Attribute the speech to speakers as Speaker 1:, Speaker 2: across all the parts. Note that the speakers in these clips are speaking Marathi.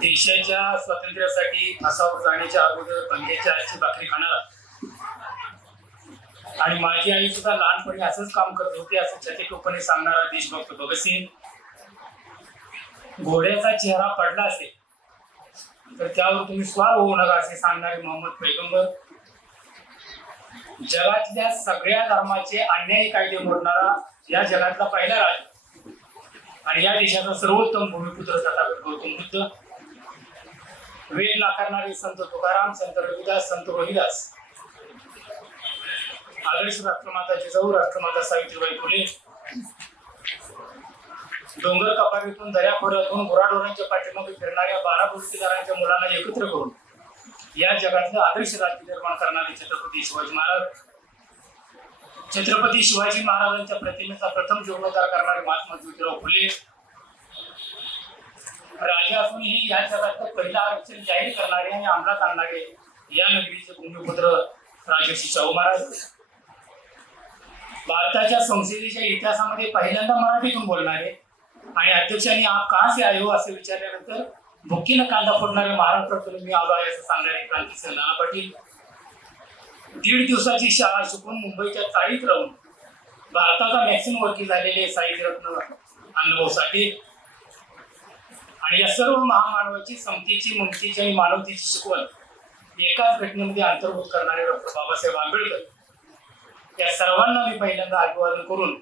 Speaker 1: देशाच्या स्वातंत्र्यासाठी असा जाण्याच्या अगोदर बंगेच्या आजची भाकरी खाणार आणि माझी आई सुद्धा लहानपणी असंच काम करत होती असं चटिकपणे सांगणारा देशभक्त भगतसिंग. घोड्याचा चेहरा पडला असेल तर त्यावर तुम्ही स्वार होऊ नका असे सांगणारे मोहम्मद पैगंबर. जगातल्या सगळ्या धर्माचे अन्यायी कायदे मोडणारा या जगातला पहिला राजा. आणि या देशाचा सर्वोत्तम भूमिपुत्र तथा गौतम बुद्ध. वेद नाकारणारे संत तुकाराम संत रविदास संत रोहिदास. आदर्श राष्ट्रमाता जिजाऊ राष्ट्रमाता सावित्रीबाई फुले. डोंगर कपारीतून दर्या खोऱ्यातून गुराढोरांच्या पाठीमागे फिरणाऱ्या बारा गोष्टीदारांच्या मुलांना एकत्र करून या जगातलं आदर्श राज्य निर्माण करणारे छत्रपती शिवाजी महाराज. छत्रपती शिवाजी महाराजांच्या प्रतिमेचा प्रथम जीर्णोद्धार करणारे महात्मा ज्योतिराव फुले. राजा असूनही या जगातलं पहिलं आरक्षण जाहीर करणारे आणि अंमलात आणणारे या नगरीचे भूमिपुत्र राजर्षी शाहू महाराज. भारताच्या संसदेच्या इतिहासामध्ये पहिल्यांदा मराठीतून बोलणारे आणि अध्यक्षांनी आप का से आयो हो असे विचारल्यानंतर भुकीनं कांदा फोडणारे महाराष्ट्रातून मी आलो आहे असं सांगणारे क्रांतीसिंह नाना पाटील. दीड दिवसाची शाळा शिकून मुंबईच्या चाळीत राहून भारताचा मॅक्सिम वकील झालेले साहित्यरत्न अण्णाभाऊ साठे. आणि या सर्व महामानवाची समतेची मुक्तीची आणि मानवतेची शिकवण एकाच घटनेमध्ये अंतर्भूत करणारे डॉक्टर बाबासाहेब आंबेडकर. या सर्वांना मी पहिल्यांदा अभिवादन करून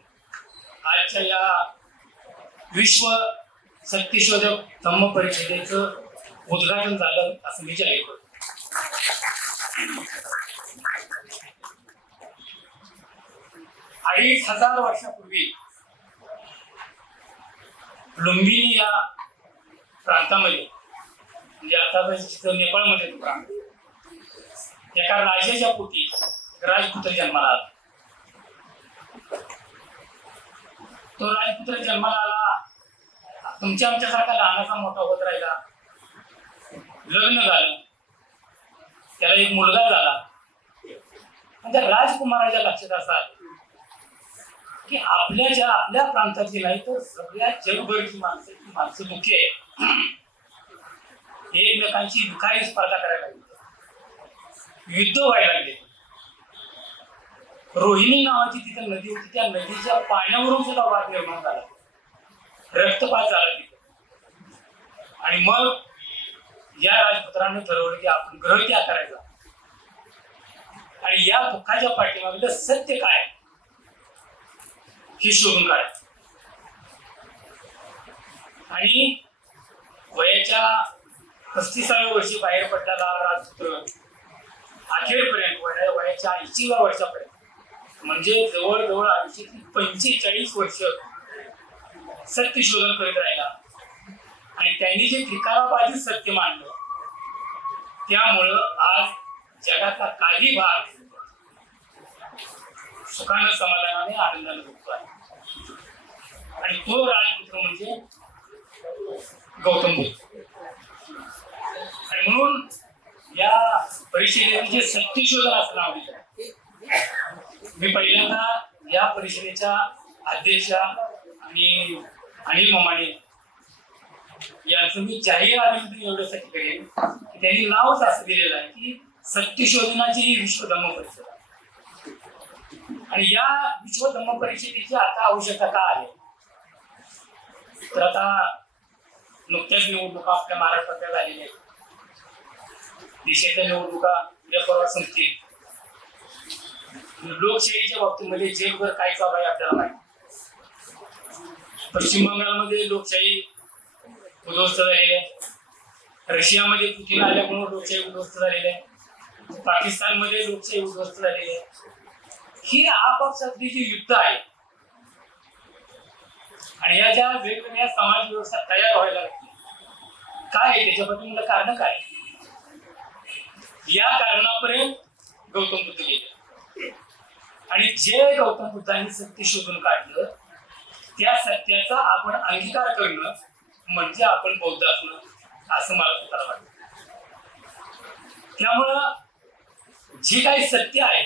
Speaker 1: आजच्या या विश्व सत्यशोधक धम्म परिषदेचं उद्घाटन झालं असं मी जाहीर करतो. अडीच हजार वर्षापूर्वी लुंबिनी या प्रांतामध्ये. म्हणजे आता जिथं नेपाळमध्ये तो प्रांत. एका राजाच्या पोटी राजपुत्र जन्माला आला. तो राजपुत्र जन्माला आला. तुमच्या आमच्यासारखा लहानाचा मोठा होत राहिला. लग्न झालं. त्याला एक मुलगा झाला. पण त्या राजकुमाराच्या लक्षात असा की आपल्या ज्या आपल्या प्रांतातील नाही तर सगळ्या जगभरची माणसं माणसं मुख्य आहे एकमेकांची विखारी स्पर्धा करायला लागली. युद्ध व्हायला लागले. रोहिणी नावाची तिथं नदी होती. त्या नदीच्या पाण्यावरून सुद्धा वाद निर्माण झाला. रक्तपात झाला तिथं. आणि मग या राजपुत्रांनी ठरवलं की आपण ग्रह त्या करायचा. आणि या दुःखाच्या पाठीमागलं सत्य काय हे शोधून काढायचं. आणि वयाच्या पस्तीसाव्या वर्षी बाहेर पडलेला राजपुत्र अखेरपर्यंत वया वयाच्या ऐंशीव्या वर्षापर्यंत. म्हणजे जवळजवळ आयुष्यातील पंचेचाळीस वर्ष सत्य शोधन करीत राहिला. आणि त्यांनी जे त्रिकालाबाधित सत्य मांडलं त्यामुळं आज जगाचा काही भाग सुखानं समाधानाने आनंदाने भोगतो आहे. आणि तो राजपुत्र म्हणजे गौतम बुद्ध. आणि म्हणून या परिषदेचे सत्यशोधन असं नाव दिलं. मी पहिल्यांदा या परिषदेच्या अध्यक्षा आणि अनिल मामाने यांचं मी जाहीर अभिनंदन एवढ्यासाठी करेन की त्यांनी नावच असं दिलेलं आहे की सत्यशोधनाची ही विश्व धम्म परिषद आहे. आणि या विश्व धम्म परिषदेची आता आवश्यकता का आहे. तर आता नुकत्याच निवडणुका आपल्या महाराष्ट्रातल्या झालेल्या आहेत. देशाच्या निवडणुका उद्या परवा संपतील. लोकशाहीच्या बाबतीमध्ये जगभर काय चालू आहे आपल्याला माहिती पश्चिम बंगालमध्ये लोकशाही उद्ध्वस्त झालेली आहे. रशियामध्ये पुतीन आल्यामुळे लोकशाही उद्ध्वस्त झालेली आहे. पाकिस्तानमध्ये लोकशाही उद्ध्वस्त झालेली आहे. ही आपापसातली जी युद्ध आहे आणि या ज्या वेगवेगळ्या समाज व्यवस्था तयार व्हायला लागतील काय आहे त्याच्याबद्दल मला कारण काय? या कारणापर्यंत गौतम बुद्ध गेले. आणि जे गौतम बुद्धांनी सत्य शोधून काढलं त्या सत्याचा आपण अंगीकार करणं म्हणजे आपण बौद्ध असणं असं मला स्वतःला वाटतं. त्यामुळं जी काही सत्य आहे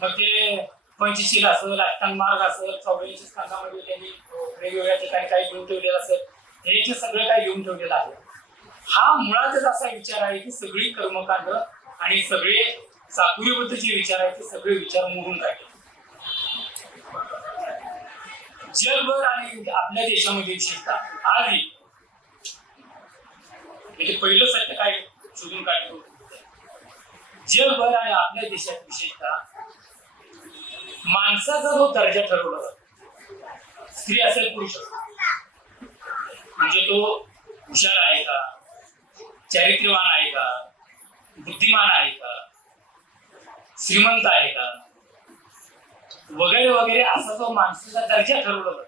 Speaker 1: मग ते पंचशील असेल अष्टांग मार्ग असेल चौऱ्याऐंशी स्थानामध्ये त्यांनी वेगवेगळ्या ठिकाणी काही घेऊन ठेवलेलं असेल. हे जे सगळं काय येऊन ठेवलेलं आहे हा मुळातच असा विचार आहे की सगळी कर्मकांड आणि सगळे चाकुरीबद्ध जे विचार आहेत ते सगळे विचार मोडून राहिले जगभर आणि आपल्या देशामध्ये विशेषतः आजही म्हणजे पहिलं सत्य काय शोधून काढलं? जगभर आणि आपल्या देशात विशेषतः माणसाचा जो दर्जा ठरवला जातो स्त्री असेल पुरुष असेल. म्हणजे तो हुशार आहे का? चारित्र्यवान आहे का? बुद्धिमान आहे का? श्रीमंत आहे का? वगैरे वगैरे असा जो माणसाचा दर्जा ठरवला जातो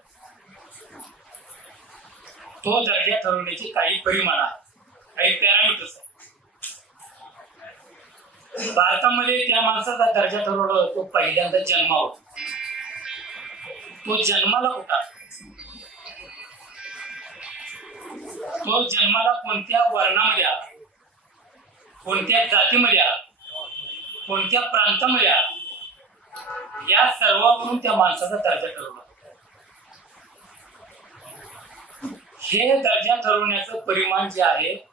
Speaker 1: तो दर्जा ठरवण्याचे काही परिमाण आहेत. काही पॅरामीटर्स आहेत. भारतामध्ये त्या माणसाचा दर्जा ठरवला तो पहिल्यांदा जन्मा होतो. तो जन्माला होता तो जन्माला कोणत्या वर्णामध्ये आला? कोणत्या जातीमध्ये आला? कोणत्या प्रांतामध्ये आला? या सर्वावरून त्या माणसाचा दर्जा ठरवला. हे दर्जा ठरवण्याचं परिमाण जे आहे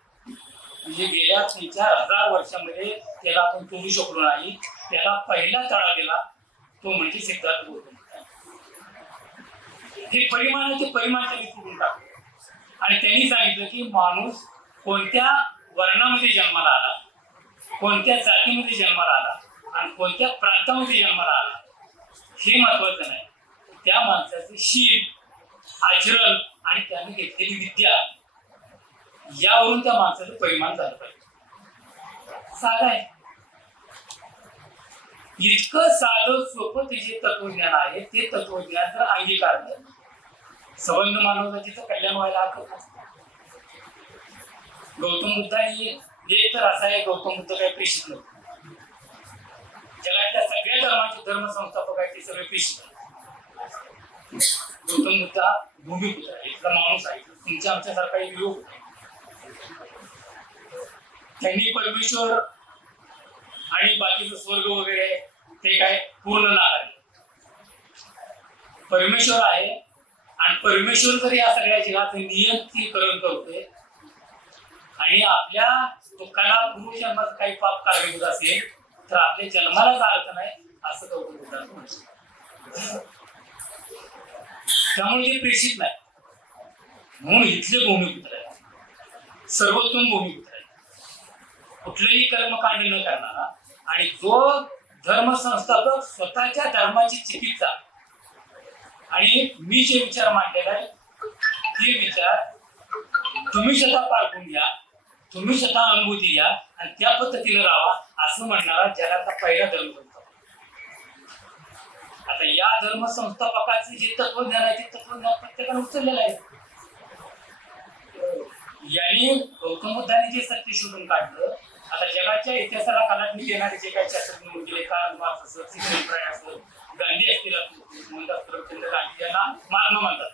Speaker 1: म्हणजे गेल्या तीन चार हजार वर्षामध्ये त्याला आपण तोडू शकलो नाही. त्याला पहिला तळा गेला तो म्हणजे सिद्धार्थ गौतम हे परिमाण आहे ते परिमाण त्यांनी तोडून टाकलं. आणि त्यांनी सांगितलं की माणूस कोणत्या वर्णामध्ये जन्माला आला कोणत्या जातीमध्ये जन्माला आला आणि कोणत्या प्रांतामध्ये जन्माला आला हे महत्वाचं नाही. त्या माणसाचे शील आचरण आणि त्याने घेतलेली विद्या यावरून त्या माणसाचं परिमाण झालं पाहिजे. साधा आहे. इतकं साधं सोपं ते जे तत्वज्ञान आहे ते तत्वज्ञान जर अंगीकारलं संबंध मानवजातीचं तिचं कल्याण व्हायला हरकत नाही. गौतम बुद्धांनी एक तर असा आहे गौतम बुद्ध काही प्रेषित नव्हतं. जगातल्या सगळ्या धर्माचे धर्म संस्थापक आहेत ते सगळे प्रेषित गौतम बुद्ध हा भूमिपुत्र आहे इथला माणूस आहे. तुमच्या आमच्यासारखा एक योग आहे त्यांनी परमेश्वर आणि बाकीचं स्वर्ग वगैरे ते काय पूर्ण नाकारले परमेश्वर आहे आणि परमेश्वर जर या सगळ्या जगाचं नियंत्रीकरण करतोय आणि आपल्या दुःखाला पूर्वजन्माचं काही पाप कारणीभूत असेल तर आपल्या जन्मालाच अर्थ नाही असं कौतुक त्यामुळे ते प्रेषित नाही. म्हणून इथले भूमिपुत्र आहे सर्वोत्तम भूमिपुत्र कुठलंही कर्मकांड न करणारा आणि जो धर्म संस्थापक स्वतःच्या धर्माची चिकित्सा. आणि मी जे विचार मांडलेला आहे ते विचार तुम्ही स्वतः पारखून घ्या तुम्ही स्वतः अनुभूती घ्या आणि त्या पद्धतीने राहा असं म्हणणारा जगाचा पहिला धर्म आता या धर्म संस्थापकाचे जे तत्वज्ञान आहे ते तत्वज्ञान प्रत्येकाने उचललेलं आहे. यांनी गौतम बुद्धाने जे सत्य शोधून काढलं आता जगाच्या इतिहासाला कलाटणी देणारे जे काही शास्त्रज्ञ म्हणजे गेले मार्क्स असं शिक्षणप्राय असं गांधी असतील मोहनदास करमचंद गांधी यांना महात्मा म्हणतात.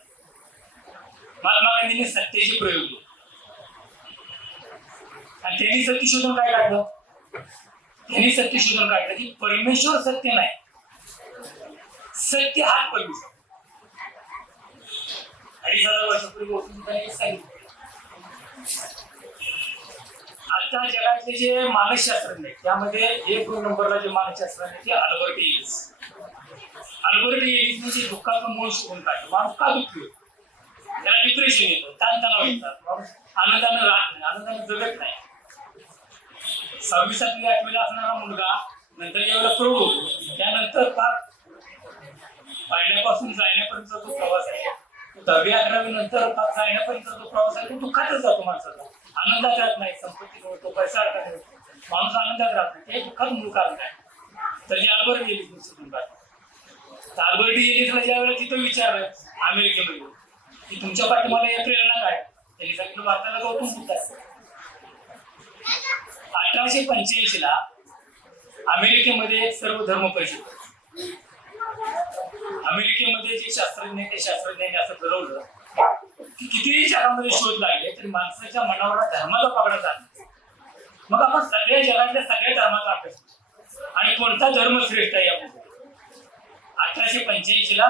Speaker 1: महात्मा गांधींनी सत्तेचे प्रयोग केले. आणि त्यांनी सत्य शोधून काय काढलं? त्यांनी सत्य शोधून काढलं की परमेश्वर सत्य नाही. सत्य हाच परमेश्वर. अडीच हजार वर्षापूर्वी गौतम सांगितलं. आता जगातले जे मानसशास्त्रज्ञ आहेत त्यामध्ये एक दोन नंबरला जे मानसशास्त्रज्ञ ते अल्बर्ट एलिस. अल्बर्ट एलिस म्हणजे दुःखाचं मूळ शिकून काढलं. माणूस का दुःखी त्याला डिप्रेशन येतं ताणतणाव येतात माणूस आनंदानं राहत नाही आनंदानं जगत नाही. सहावी सातवी आठवीला असणारा मुलगा नंतर ज्यावेळेला प्रौढ होतो. त्यानंतर फार पाळण्यापासून जाण्यापर्यंत जो प्रवास आहे दहावी अकरावी नंतर जाण्यापर्यंत जो प्रवास आहे तो दुःखातच जातो माणसाचा. आनंदात राहत नाही संपत्ती मिळतो पैसा अडकत मिळतो माणूस आनंदात राहत नाही. ते दुःखात मूळ कारण आहे. तर ही अल्बर्ट गेली सुटून तर अल्बर्ट गेली तर ज्यावेळेला तिथं विचारलं अमेरिकेमध्ये. की तुमच्या पाठीमागे या प्रेरणा काय? त्यांनी सांगितलं भारताला गौतम बुद्ध अठराशे पंच्याऐंशी ला अमेरिकेमध्ये एक सर्व धर्म परिषद. अमेरिकेमध्ये जे शास्त्रज्ञ ते शास्त्रज्ञांनी असं ठरवलं कितीही जगामध्ये शोध लागले तरी माणसाच्या मनावर धर्माचा पगडा जात मग आपण सगळ्या जगातल्या सगळ्या धर्माचा अभ्यास आणि कोणता धर्म श्रेष्ठ आहे यामध्ये? अठराशे पंच्याऐंशी ला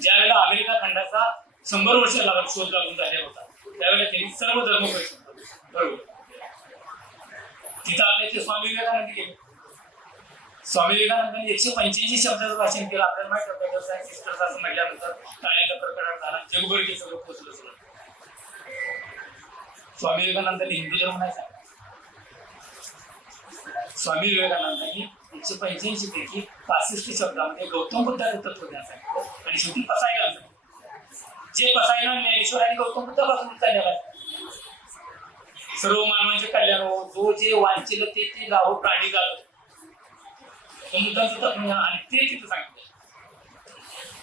Speaker 1: ज्यावेळेला अमेरिका खंडाचा शंभर वर्ष लागत शोध लागून झालेला होता त्यावेळेला त्यांनी सर्व धर्म परिषद बरोबर. तिथं आपले ते स्वामी विवेकानंद गेले. स्वामी विवेकानंदांनी एकशे पंच्याऐंशी शब्दाचं भाषण केलं. आपल्याला माहीत होतं सिस्टर्स असं म्हटल्यानंतर टाळ्यांचा प्रकरण झाला. जगभर ते सगळं पोचलं सगळं. स्वामी विवेकानंदांनी हिंदू धर्म नाही सांगितलं स्वामी विवेकानंदांनी एकशे पंच्याऐंशी पैकी पासष्ट शब्दामध्ये गौतम बुद्धाचं तत्वज्ञान सांगितलं आणि शेवटी पसायला जे पसायला ज्ञानेश्वर आणि गौतम बुद्धापासून चाललेला सर्व मानवांचे कल्याण हो जो जे वांचिल ते ते गाव प्राणी घालो आणि ते तिथं सांगितलं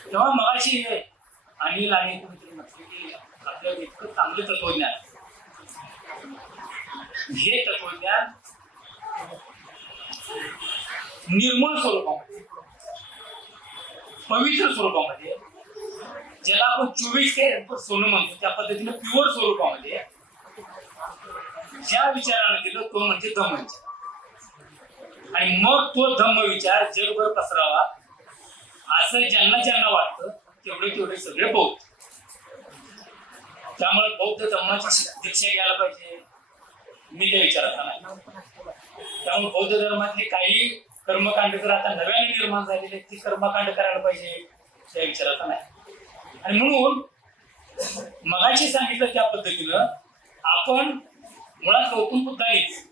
Speaker 1: तेव्हा मगाशी हे अनिल आणि कोणीतरी म्हटलं की आपल्याला इतकं चांगलं तत्वज्ञान. हे तत्वज्ञान निर्मळ स्वरूपामध्ये पवित्र स्वरूपामध्ये ज्याला आपण चोवीस कॅरेट सोनं म्हणतो त्या पद्धतीने प्युअर स्वरूपामध्ये ज्या विचारानं केलं तो म्हणजे दमनच्या आणि मग तो धम्म विचार जगभर पसरावा. असं ज्यांना ज्यांना वाटतं तेवढे तेवढे सगळे बौद्ध. त्यामुळे बौद्ध धर्माची दीक्षा घ्यायला पाहिजे. मी ते विचाराचा नाही त्यामुळे बौद्ध धर्मातले काही कर्मकांड जर आता नव्याने निर्माण झालेले ती कर्मकांड करायला पाहिजे त्या विचाराचा नाही आणि म्हणून मगाशी सांगितलं त्या पद्धतीनं आपण मुळात गौतम बुद्धानेच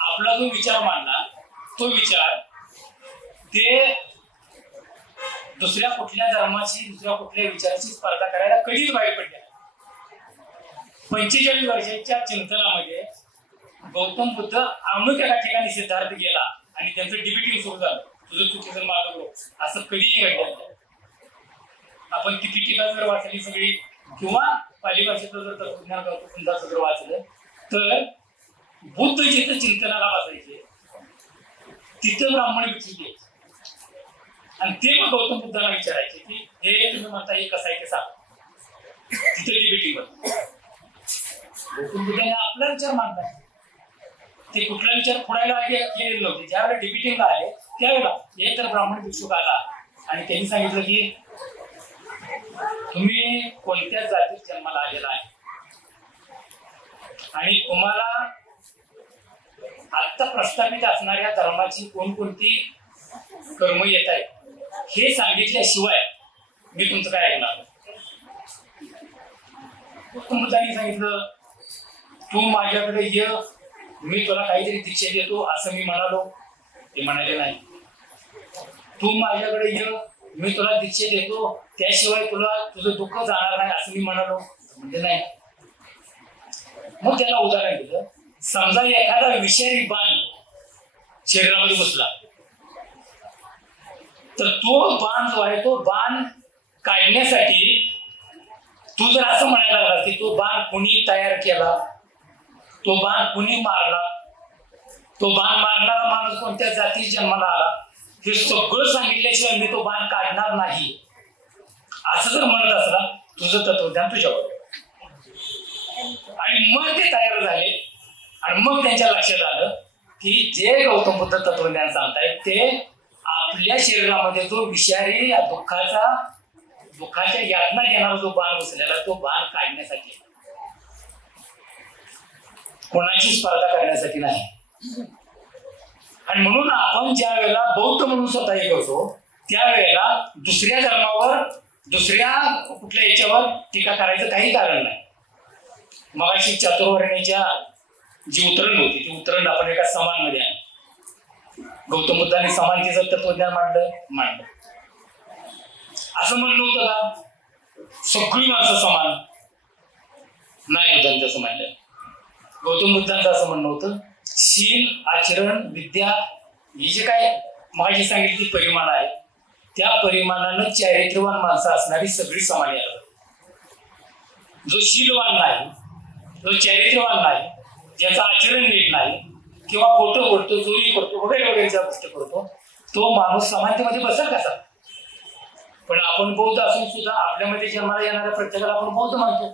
Speaker 1: आपला जो विचार मांडला तो विचार ते दुसऱ्या कुठल्या धर्माशी दुसऱ्या कुठल्या विचाराची स्पर्धा करायला कधीच बाहेर पडल्या पंचेचाळीस वर्षाच्या चिंतनामध्ये गौतम बुद्ध अमुक एका ठिकाणी सिद्धार्थ गेला आणि त्यांचं डिबेटिंग सुरू झालं. तुझं चुकीचं माझं बरोबर असं कधीही घडलं आपण किती टीका जर वाचली सगळी किंवा पाली भाषेचं जर तत्वज्ञान गौतमबुद्धाचं जर वाचलं तर बुद्ध जिथं चिंतनाला वाचायचे तिथं ब्राह्मण विचारले आणि ते मग गौतम बुद्धाला विचारायचे की हे तुम्ही म्हणता हे कसं आहे ते सांग. तिथं डिबेटिंग गौतम बुद्धाने आपला विचार मांडला. ते कुठला विचार फोडायला गेलेले नव्हते. ज्यावेळेला डिबेटिंगला आले त्यावेळेला एक तर ब्राह्मण भिक्षुक आला. आणि त्यांनी सांगितलं की तुम्ही कोणत्या जातीत जन्माला आलेला आहे. आणि तुम्हाला आता प्रस्थापित असणाऱ्या धर्माची कोणकोणती कर्म येत आहेत हे सांगितल्याशिवाय मी तुमचं काय ऐकणार बुद्धांनी सांगितलं तू माझ्याकडे ये मी तुला काहीतरी दीक्षा देतो असं मी म्हणालो. ते म्हणाले नाही. तू माझ्याकडे ये मी तुला दीक्षा देतो त्याशिवाय तुला तुझं दुःख जाणार नाही असं मी म्हणालो. म्हणजे नाही. मग त्याला उदाहरण दिलं. समजा एखादा विषारी बाण शरीरामध्ये बसला तर तो बाण जो आहे तो बाण काढण्यासाठी तू जर असं म्हणायला लागला की तो बाण कुणी तयार केला तो बाण कुणी मारला तो बाण मारणारा माणूस कोणत्या जाती जन्माला आला हे सगळं सांगितल्याशिवाय मी तो बाण काढणार नाही. असं जर म्हणत असला तुझं तत्वज्ञान तुझ्यावर. आणि मग ते तयार झाले. आणि मग त्यांच्या लक्षात आलं की जे गौतम बुद्ध तत्वज्ञान सांगतायत ते आपल्या शरीरामध्ये जो विषारी या दुःखाचा दुःखाच्या यातना घेणारा जो बाण घुसलेला तो बाण काढण्यासाठी. कोणाची स्पर्धा करण्यासाठी नाही. आणि म्हणून आपण ज्या वेळेला बौद्ध म्हणून स्वतः हे करतो त्यावेळेला दुसऱ्या धर्मावर दुसऱ्या कुठल्या याच्यावर टीका करायचं काही कारण नाही. मगाशी चतुर्वर्णीच्या जी उतरण होती ती उतरण आपण एका समानमध्ये आहे गौतम बुद्धाने समानतेचं तत्वज्ञान मांडलं मांडलं. असं म्हणणं होतं का? सगळी माणसं समान. नाही बुद्धांचं असं मांडलं. गौतम बुद्धांचं असं म्हणणं होतं शील आचरण विद्या ही जे काय माझी सांगितली परिमाण आहे त्या परिमाणानं चारित्र्यवान माणसं असणारी सगळी समान यायला जो शीलवान नाही जो चारित्र्यवान नाही ज्याचं आचरण नीट नाही किंवा खोटं बोलतो चोरी करतो वगैरे वगैरे ज्या गोष्टी करतो तो माणूस समानतेमध्ये बसेल कसा? पण आपण बौद्ध असून सुद्धा आपल्यामध्ये जन्माला येणाऱ्या प्रत्येकाला आपण बौद्ध मानतो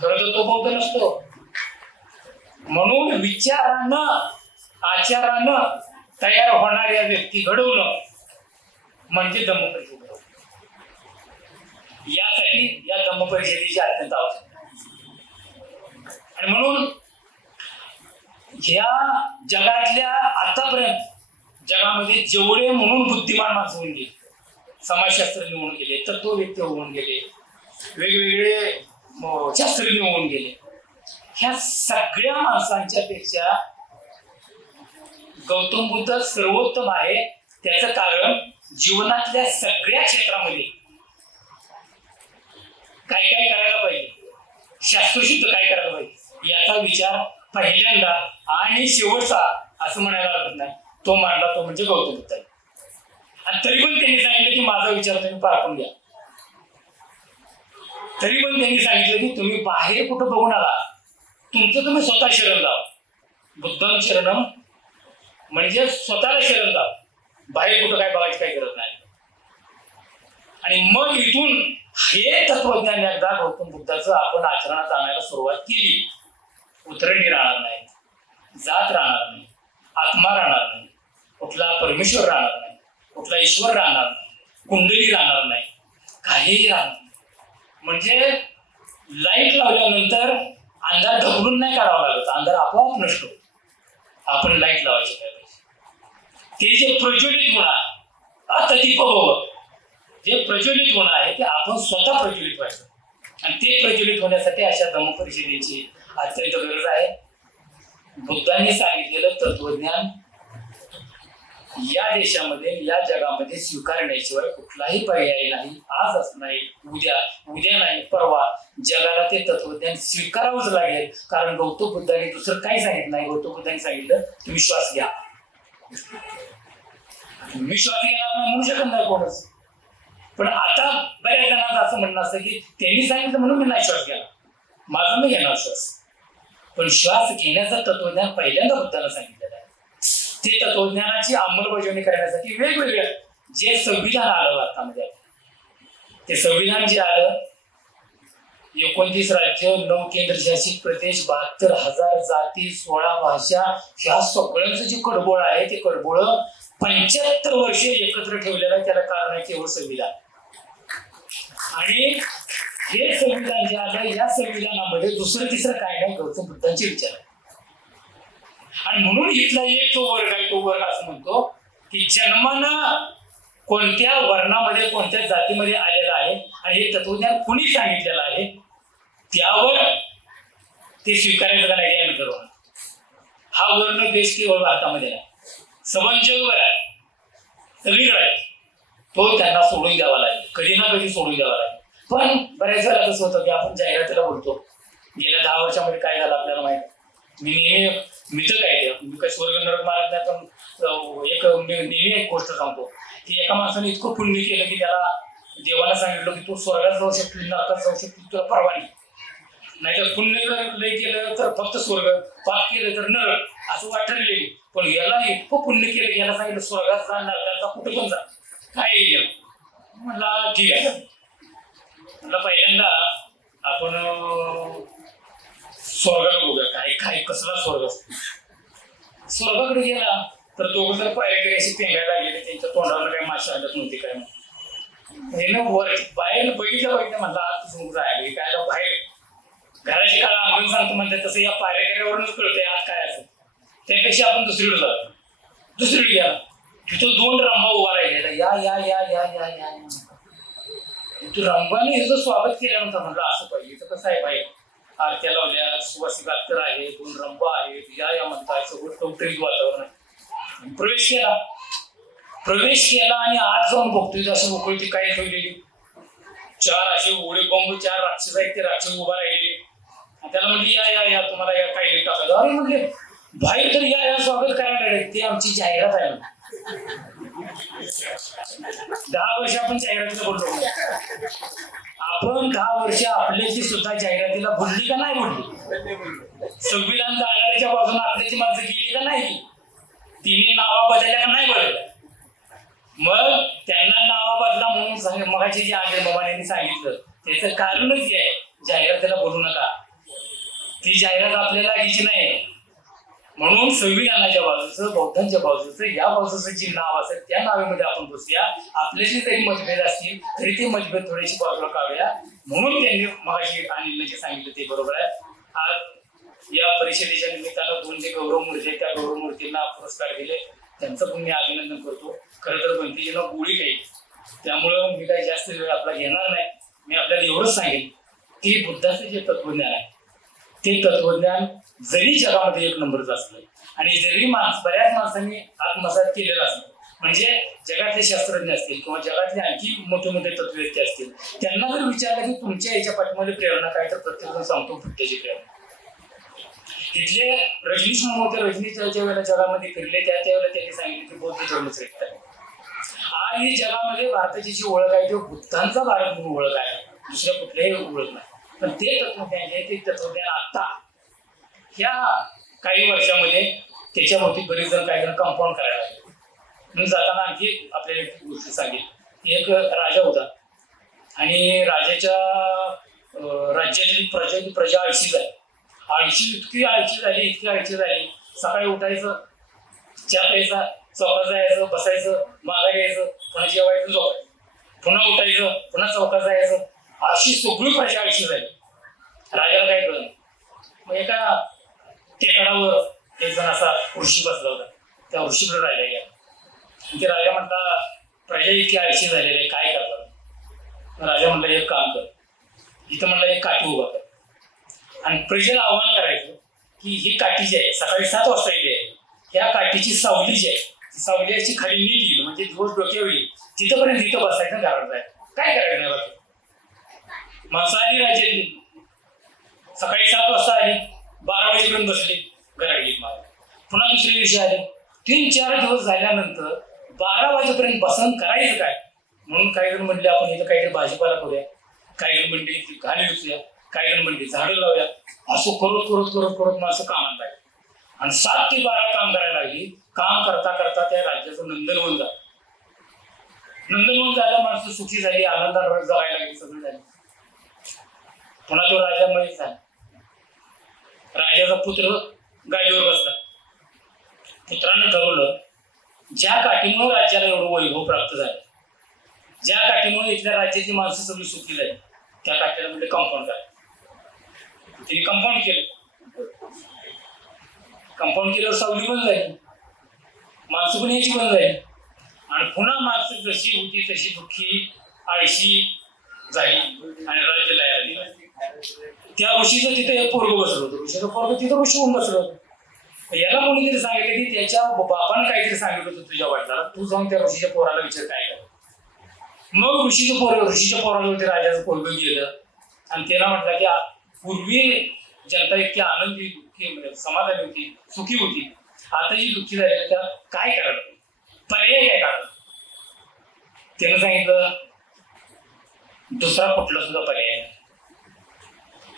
Speaker 1: खरं तर तो बौद्ध नसतो. म्हणून विचारानं आचारानं तयार होणाऱ्या व्यक्ती घडवणं म्हणजे दमोपंथी घडवणं यासाठी या दमपरिषदेची अत्यंत आवश्यकता आणि म्हणून ह्या जगातल्या आतापर्यंत जगामध्ये जेवढे म्हणून बुद्धिमान माणसं होऊन गेले समाजशास्त्रज्ञ होऊन गेले तत्ववेत्ते होऊन गेले वेगवेगळे शास्त्रज्ञ होऊन गेले ह्या सगळ्या माणसांच्या पेक्षा गौतम बुद्ध सर्वोत्तम आहे त्याचं कारण जीवनातल्या सगळ्या क्षेत्रामध्ये काय काय करायला पाहिजे शास्त्रशुद्ध काय करायला पाहिजे याचा विचार पहिल्यांदा आणि शेवटचा असं म्हणायला हरकत नाही. तो मांडला तो म्हणजे गौतम बुद्ध आणि तरी पण त्यांनी सांगितलं की माझा विचार तुम्ही पारखून घ्या. तरी पण त्यांनी सांगितलं की तुम्ही बाहेर कुठं बघून आला? तुमचं तुम्ही स्वतः शरण लावा. बुद्धम शरणम म्हणजे स्वतःला शरण लावा. बाहेर कुठं काय बघायची काही गरज नाही. आणि मग इथून हे तत्वज्ञान एकदा गौतम बुद्धाचं आपण आचरणात आणायला सुरुवात केली. उतरणी राहणार नाही जात राहणार नाही आत्मा राहणार नाही कुठला परमेश्वर राहणार नाही कुठला ईश्वर राहणार नाही कुंडली राहणार नाही काहीही राहणार नाही. म्हणजे लाइट लावल्यानंतर अंधार ढकलून नाही काढावा लागत अंधार आपोआप नष्ट होतो. आपण लाइट लावायची काय पाहिजे. ते जे प्रज्वलित होणार अतदीप जे प्रज्वलित होणं आहे ते आपण स्वतः प्रज्वलित व्हायचं. आणि ते प्रज्वलित होण्यासाठी अशा धम्म अत्यंत गरज आहे. बुद्धांनी सांगितलेलं तत्वज्ञान या देशामध्ये या जगामध्ये स्वीकारण्याशिवाय कुठलाही पर्याय नाही. आजच नाही उद्या उद्या नाही परवा. जगाला ते तत्वज्ञान स्वीकारावंच लागेल. कारण गौतम बुद्धांनी दुसरं काही सांगितलं नाही? गौतम बुद्धांनी सांगितलं तुम्ही श्वास घ्या. विश्वास घ्यायला घेणार म्हणू शकत नाही कोणच. पण आता बऱ्याच जणांचं असं म्हणणं असतं की त्यांनी सांगितलं म्हणून मी नाही श्वास घ्याला माझं मी घेणार श्वास. पण श्वास घेण्याचं तत्वज्ञान पहिल्यांदा बुद्धाला सांगितलेलं आहे. ते तत्वज्ञानाची अंमलबजावणी करण्यासाठी वेगवेगळ्या जे संविधान आलं भारतामध्ये. ते संविधान जे आलं एकोणतीस राज्य नऊ केंद्रशासित प्रदेश बहात्तर हजार जाती सोळा भाषा ह्या सगळ्यांचं जे कडबोळ आहे ते कडबोळ पंच्याहत्तर वर्षे एकत्र ठेवलेलं आहे त्याला कारण आहे केवळ संविधान. आणि हे संविधान जे आलं या संविधानामध्ये दुसरं तिसरं काय नाही गौतम बुद्धांचे विचार. आणि म्हणून इथला एक तो वर्ग आहे तो वर्ग असं म्हणतो की जन्मानं कोणत्या वर्णामध्ये कोणत्या जातीमध्ये आलेला आहे आणि हे तत्वज्ञान कुणी सांगितलेलं आहे त्यावर ते स्वीकारायचं का नाही याने ठरवणं हा वर्ण देश केवळ भारतामध्ये नाही. सबंध जगभर आहे. सगळीकडे आहे. तो त्यांना सोडून द्यावा लागेल. कधी ना कधी सोडून द्यावा लागेल. पण बऱ्याच वेळा कसं होतं की आपण जाहिरातीला बोलतो. गेल्या दहा वर्षामध्ये काय झालं आपल्याला माहीत? मी नेहमी मित्र काय मी काही स्वर्ग नरक मारत नाही पण एक नेहमी एक गोष्ट सांगतो. की एका माणसाने इतकं पुण्य केलं की त्याला देवाला सांगितलं की तू स्वर्गात जाऊ शकतो नरकात जाऊ शकतो तुला परवानी नाहीतर पुण्य जर लय केलं तर फक्त स्वर्ग पाप केलं तर नरक असं वाटलेली पण याला इतकं पुण्य केलं याला सांगितलं स्वर्गात जा नरकात जा कुठं पण जा. काय म्हणला ठीक आहे. म्हणलं पहिल्यांदा आपण अं, बघूया. काय काय कसला स्वर्ग? असतो स्वर्गाकडे गेला तर दोघं जर पायऱ्या अशी पेंगायला लागले त्यांच्या तोंडावर काही मासे आलत नव्हती काय हे ना वर बाहेर बघितलं बघितलं म्हणलं आत समोर राहिले म्हणजे काय बाहेर घराची काल आंघोळ सांगतो म्हणते तसं या पायऱ्यावरूनच कळतंय आत काय असं? त्यापेक्षा आपण दुसरीकडे जातो दुसरीकडे गेला. तिथं दोन रांबा उभा राहिलेला. या या या या या या. रंगाने तू स्वागत केलं नव्हतं म्हटलं असं पाहिजे तर कसं आहे बाई? आरत्या लावल्या सुवासी अत्तर आहे दोन रंबा आहेत या या म्हणतात सगळं टवटवीत वातावरण आहे. प्रवेश केला. प्रवेश केला आणि आज जाऊन बघतोय असं उकळती काय ठेवलेली. चार असे उघडे बंब चार राक्षस आहेत ते राक्षस उभा राहिलेले. त्याला म्हणजे या या या तुम्हाला या काय टाकायचं अरे म्हणले बाहेर तर या या स्वागत करायला ते आमची जाहिरात आहे दहा वर्ष आपण जाहिरातीला बोललो. आपण दहा वर्ष आपल्याची सुद्धा जाहिरातीला बोलली का नाही बोलली? संविधान जाणाऱ्याच्या बाजूने आपल्याची माणसं गेली का नाही? तिने नावा बदलल्या का नाही बदलल्या मग त्यांना नावा बदला म्हणून सांग मगाशी जे आगे बाबा यांनी सांगितलं त्याचं कारणच हे आहे. जाहिरातीला बोलू नका. ती जाहिरात आपल्याला घ्यायची नाही. म्हणून संविधानाच्या बाजूचं बौद्धांच्या बाजूचं या बाजूचं जी नाव असेल त्या नावेमध्ये आपण बसूया. आपल्याशी जरी मतभेद असतील तरी ते मतभेद थोडेसे बाजूला काढूया. म्हणून त्यांनी मगाशी अनिलने जे म्हणजे सांगितलं ते बरोबर आहे. आज या परिषदेच्या निमित्तानं दोन जे गौरव मूर्ती आहेत, त्या गौरव मूर्तींना पुरस्कार दिले. त्यांचं पण मी अभिनंदन करतो. खरं तर बंदीजीनं गोळी काही. त्यामुळं मी काही जास्त वेळ आपला घेणार नाही. मी आपल्याला एवढंच सांगेन की बुद्धाचं जे तत्वज्ञान आहे ते तत्वज्ञान जरी जगामध्ये एक नंबरच असलं आणि जरी माणस बऱ्याच माणसांनी आत्मसात केलेलं असलं म्हणजे जगातले शास्त्रज्ञ असतील किंवा जगातले आणखी मोठे मोठे तत्ववेत्ते असतील त्यांना जर विचारलं की तुमच्या याच्या पाठीमध्ये प्रेरणा काय तर प्रत्येकजण सांगतो बुद्धाची प्रेरणा. तिथले रजनीश म्हणून होते रजनीश ज्या वेळेला जगामध्ये फिरले त्या त्यावेळेला त्यांनी सांगितले की बौद्ध धर्म श्रेष्ठ आहे. आज ही जगामध्ये भारताची जी ओळख आहे ती बुद्धांचा भारत म्हणून ओळख आहे. दुसऱ्या कुठल्याही ओळख नाही. पण ते तत्वज्ञान आहे, ते तत्वज्ञान आता. ह्या काही वर्षामध्ये त्याच्यावरती बरेच जण काही जण कंपाऊंड करायला लागले. म्हणून जाताना आणखी आपल्याला एक गोष्ट सांगेल. एक राजा होता. आणि राजाच्या राज्यातील प्रजा प्रजा आळशी झाली. आळशी इतकी आळशी झाली इतकी आळशी झाली. सकाळी उठायचं चहा प्यायचा चौकात जायचं बसायचं मागा यायचं पुन्हा जेवायचं झोपायचं. पुन्हा उठायचं पुन्हा चौकात जायचं अशी सगळी प्रजा आळशी झाली. राजाला काय कळलं मग एका टेकडावर एक जण असा ऋषी बसला होता. त्या ऋषीकडे राहिला गेला. ते राजा म्हणता प्रजा इतकी आळशी झालेली आहे काय करतात राजा म्हणला एक काम कर. इथं म्हणलं एक काठी उभा कर. आणि प्रजेला आव्हान करायचं की ही काठी जी आहे सकाळी सात वाजता येते ह्या काठीची सावली जी आहे सावलीची सावली खाली नीट येईल. म्हणजे दिवस डोक्यावर येईल तिथंपर्यंत तिथं बसायचं घरात जायचं. काय करायचं नाही बाकी माणसं आली राज्यातली सकाळी सात वाजता आली. बारा वाजेपर्यंत बसली. घरात मार पुन्हा दुसऱ्या दिवशी आले. तीन चार दिवस झाल्यानंतर बारा वाजेपर्यंत बसन करायचं काय? म्हणून काही जण म्हणले आपण इथं काहीतरी भाजीपाला करूया. काही जण म्हणले इथे घाणे विकूया. काही जण म्हणले झाडं लावूया. असं करत करत करत करत माणसं कामात लागली. आणि सात ते बारा काम करायला लागली. काम करता करता त्या राज्याचं नंदनवन झालं. नंदनवन झालं माणसं सुखी झाली आनंदात जगायला लागली सगळं झालं. पुन्हा तो राजा मयच झाला राजाचा पुत्र गाडीवर बसला. पुत्रानं ठरवलं ज्या काठीमुळे राज्याला एवढं वैभव प्राप्त झालं ज्या काठीमुळे इथल्या राज्याची माणसं सगळी सुखी जाईल त्या काठीला म्हणजे कंपाऊंड झालं? तिने कंपाऊंड केलं. कंपाऊंड केल्यावर सावली बंद झाली. माणसं पण यायची बंद झाली. आणि पुन्हा माणसं जशी होती तशी दुःखी आळशी झाली. आणि त्या ऋषीचं तिथे एक पोरग बसलं होतं. ऋषीचं पोरग तिथं ऋषी होऊन बसलं होतं. याला कोणीतरी सांगितलं की त्याच्या बापानं काहीतरी सांगितलं होतं तुझ्या वडिलाला. तू जाऊन त्या ऋषीच्या पोराला विचार काय कर. मग ऋषीचं पोर ऋषीच्या पोराला ते राजाचं पोरग गेलं. आणि त्याला म्हटलं की पूर्वी जनता इतकी आनंदी दुःखी म्हणजे समाधानी होती सुखी होती. आता जी दुःखी झाली त्या काय करायला पर्याय काय काढला त्यानं सांगितलं दुसरा कुठला सुद्धा पर्याय नाही.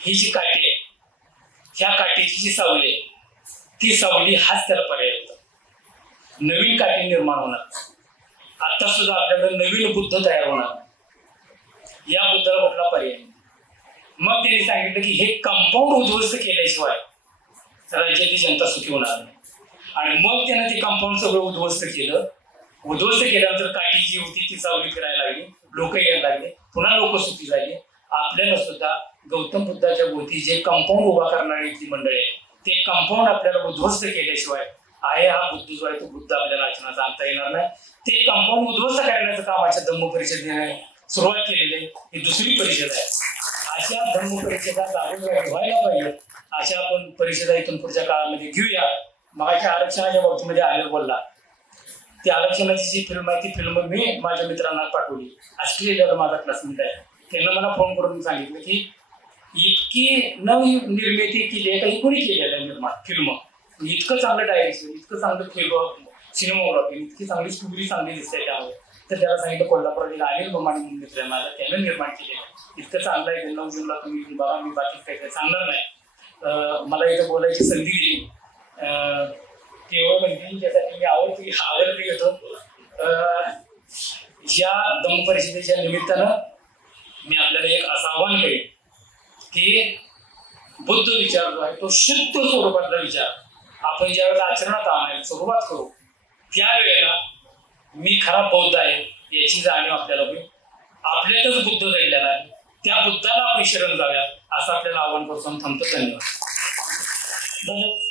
Speaker 1: ही जी काठी आहे ह्या काठीची जी सावली आहे ती सावली हाच त्याला पर्याय होता नवीन काठी निर्माण होणार. आता सुद्धा आपल्याकडे नवीन बुद्ध तयार होणार. या बुद्धाला कुठला पर्याय नाही. मग त्यांनी सांगितलं की हे कंपाऊंड उद्ध्वस्त केल्याशिवाय राज्यातली जनता सुखी होणार नाही. आणि मग त्यानं ते कंपाऊंड सगळं उद्ध्वस्त केलं. उद्ध्वस्त केल्यानंतर काठी जी होती ती सावली फिरायला लागली. लोक यायला लागले. पुन्हा लोक सुखी झाली. आपल्याला सुद्धा गौतम बुद्धाच्या भोवती जे कंपाऊंड उभा करणारी ती मंडळी आहे ते कंपाऊंड आपल्याला उद्ध्वस्त केल्याशिवाय आहे हा बुद्ध जो आहे तो बुद्ध आपल्याला वाचनाचा आणता येणार नाही. ते कंपाऊंड उद्ध्वस्त करण्याचं काम आजच्या धम्म परिषदेने सुरुवात केलेली आहे. ही दुसरी परिषद आहे. अशा धम्म परिषदा चालू व्हायला पाहिजे अशा आपण परिषदा इथून पुढच्या काळामध्ये घेऊया. मगाच्या आरक्षणाच्या बाबतीमध्ये आलेला बोलला. ती आरक्षणाची जी फिल्म आहे ती फिल्म मी माझ्या मित्रांना पाठवली. ऑस्ट्रेलियाला माझा क्लासमेट आहे. त्यांना मला फोन करून सांगितलं की की नवी निर्मिती केली आहे काही कोणी केलेलं आहे निर्माण? फिल्म म्हणजे इतकं चांगलं डायरेक्शन इतकं चांगलं फिल्म सिनेमोग्राफी इतकी चांगली स्टोरी चांगली दिसते त्यावर. तर त्याला सांगितलं कोल्हापुरातील अनिल बमाणी म्हणून मित्र आहे माझा त्यानं निर्माण केलेलं आहे. इतकं चांगलं आहे नऊ जूनला तुम्ही बाबा मी बाकी काही काही सांगणार नाही. मला इथं बोलायची संधी दिली. केवळ म्हणजे ज्यासाठी मी आवडती आवडती घेतो. या दम परिषदेच्या निमित्तानं मी आपल्याला एक असं आव्हान करेन. हे बुद्ध विचार जो आहे तो शुद्ध स्वरूपातला विचार. आपण ज्यावेळेला आचरणात आणायला सुरुवात करू त्यावेळेला मी खरा बौद्ध आहे याची जाणीव आपल्याला होईल. आपल्यातच बुद्ध घडलेला आहे. त्या बुद्धाला आपण शरण जाव्या असं आपल्याला आव्हान करून थांबतो. धन्यवाद.
Speaker 2: धन्यवाद.